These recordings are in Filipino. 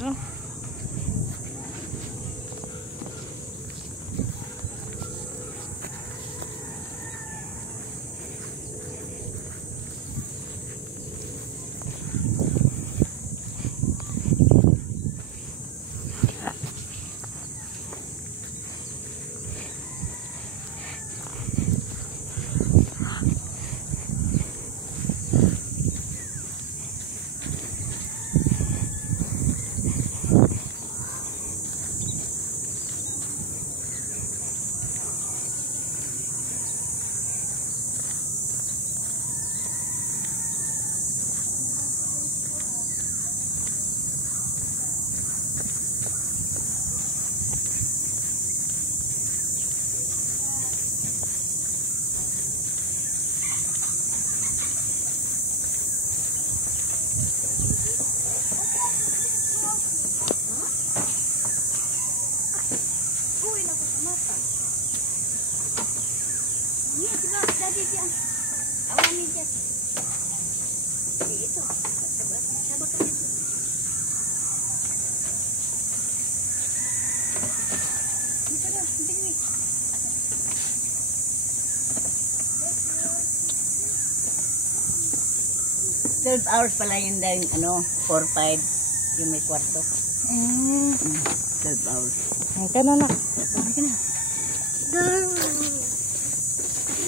dito. Hours pala yun dahil ano, 4-5 yung may kwarto. 12 hours. Ay ka na nak. Ay ka na.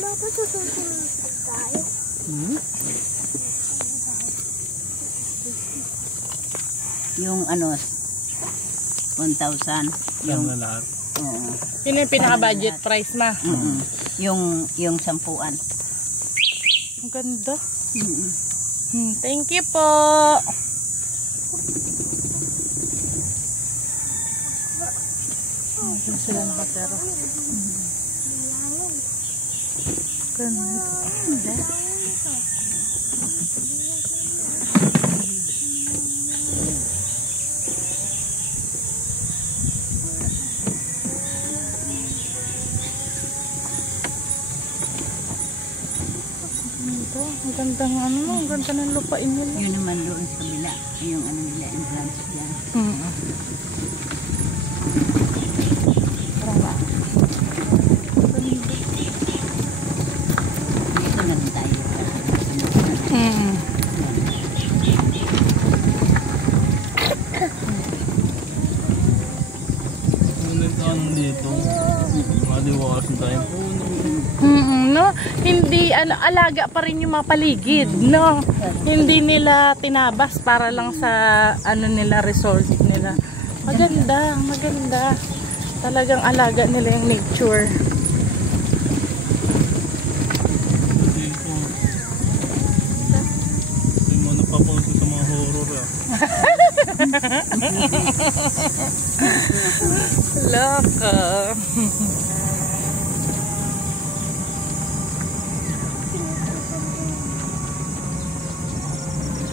Mapasusunod tayo. Yung ano, 1,000. Yung na lahat. Yun yung pinaka-budget price ma. Yung 10-an. Ang ganda. Thank you po. Diyan sila nakatera. Ganda. Ang ganda ng ano, ang ganda ng lupain nila. Yun naman doon sa kabila, yung ano nila, entrance yan. Parang Dito na rin tayo. Ngunit ano dito, maliwasan tayo. no? Hindi ano, alaga pa rin yung mga paligid, no? Hindi nila tinabas para lang sa ano nila, resort nila. Maganda, maganda. Talagang alaga nila yung nature. Dito. Hindi mo napapunta sa mga horror Loko.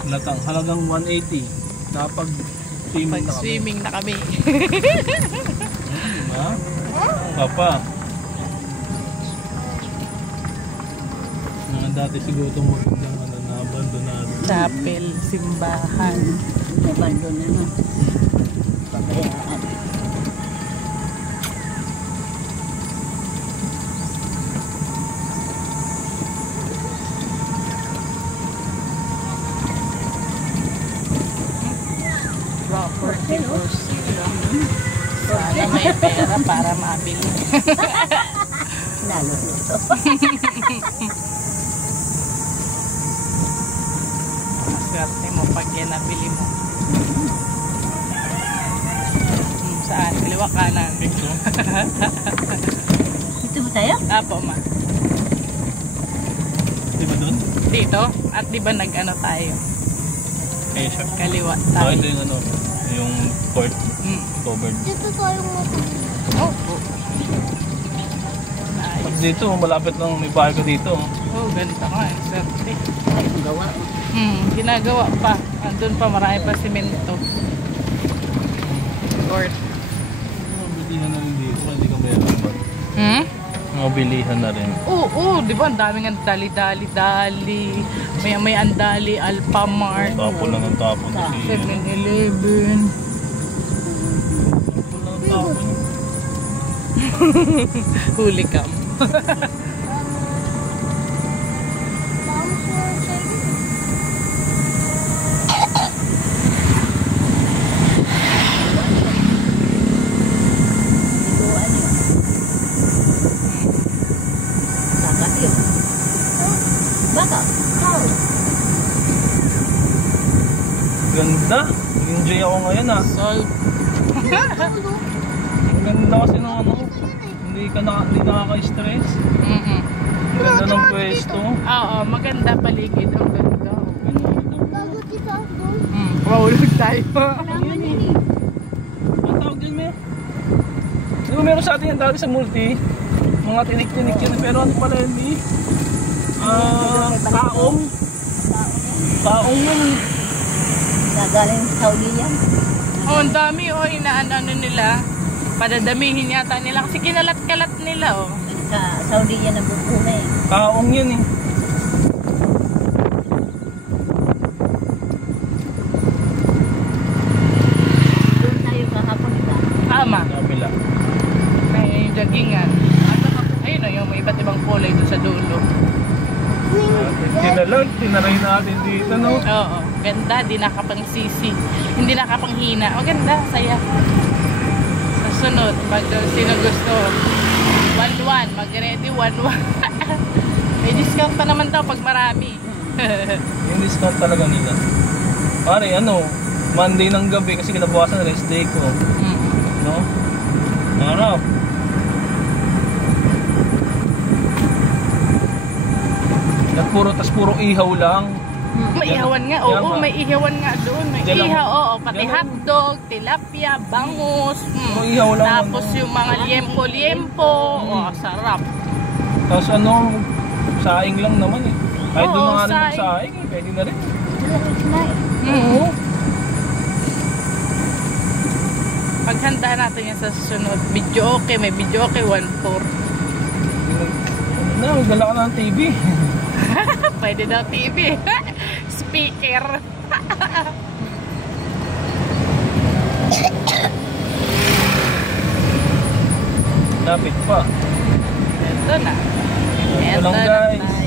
Natang halagang 180 kapag Pag-swimming na kami. Ha? Papa. Mga dati siguro itong magandang na-abandonado. Chapel, simbahan. Abandon na no. Pabayaan. Property for sale. Sana may pera para mabili. Lalo nito. Maswerte mo pag yan nabili mo. Saan? Kaliwa kanan. Dito ba tayo? Apo ma. Di ba doon? Dito? At di ba nag-ano tayo? Asia. Kaliwa Ah, tayo. ito yung ano, yung court covered. Dito tayo matulog. Oh, Pag nice. dito, malapit lang may bahay ko dito. Oh, ganito nga. Swerte. Ang gawa. Ginagawa pa. Andun pa, marami pa simento. Court. Mga bilihan na rin dito, hindi ka meron ba? Mga bilihan na rin. Oo, di ba? Ang daming ang dali. May andali, Alphamart, Tapon lang ang tapon kasi. 7-Eleven. ako. Huli ka. Lutuan yun. Sakat yun. Baka. Cow. Ganda. Enjoy ako ngayon ah. Salt. Ang ganda kasi ng ano. Hindi nakaka-stress. Mm-mm. Ang ganda ng pwesto. Oo, maganda paligid. Ang ganda. Bago dito ako doon. Mahulog tayo. Naman yun eh. Ang tawag din mo. Di ba meron sa atin yung dati sa multi? Mga tinik-tinik yun. Pero ano pala yun eh? Taong. Taong yun. Nagaling Saudi yan. Oh, ang dami inaano nila. Padadamihin yata nila kasi kinalat-kalat nila oh. Sa Saudi yan nabubuna eh. Taong yun eh. Doon tayo kahapon iba. Tama. Kabila. May jaggingan. Ayun oh, yung may iba't ibang kulay doon sa dulo. Tinaray natin dito no. Oo, ganda, di nakapang sisi. Hindi nakapang hina. O ganda, saya. Sa sunod, pag sino gusto, 1-1, mag-ready 1-1. May discount pa naman daw pag marami. Yung discount talaga nila. Pare, ano, Monday ng gabi kasi kinabukasan rest day ko. No? Harap. At puro ihaw lang. May ihawan nga, oo, Yan ba? may ihawan nga doon. May Diyan lang. ihaw, oo, pati Diyan lang. hotdog, tilapia, bangus. Puro ihaw lang. Tapos ano. yung mga liempo-liempo. Oh, sarap. Tapos ano, saing lang naman eh. Kahit Oo, doon na nga naman saing. saing eh, pwede na rin. Oo. Paghanda natin yan sa susunod. Video okay, may video okay 1-4. No, dala ka na ng TV. Pwede daw TV. Speaker. Lapit pa. Ito na. Ito Ito lang na guys.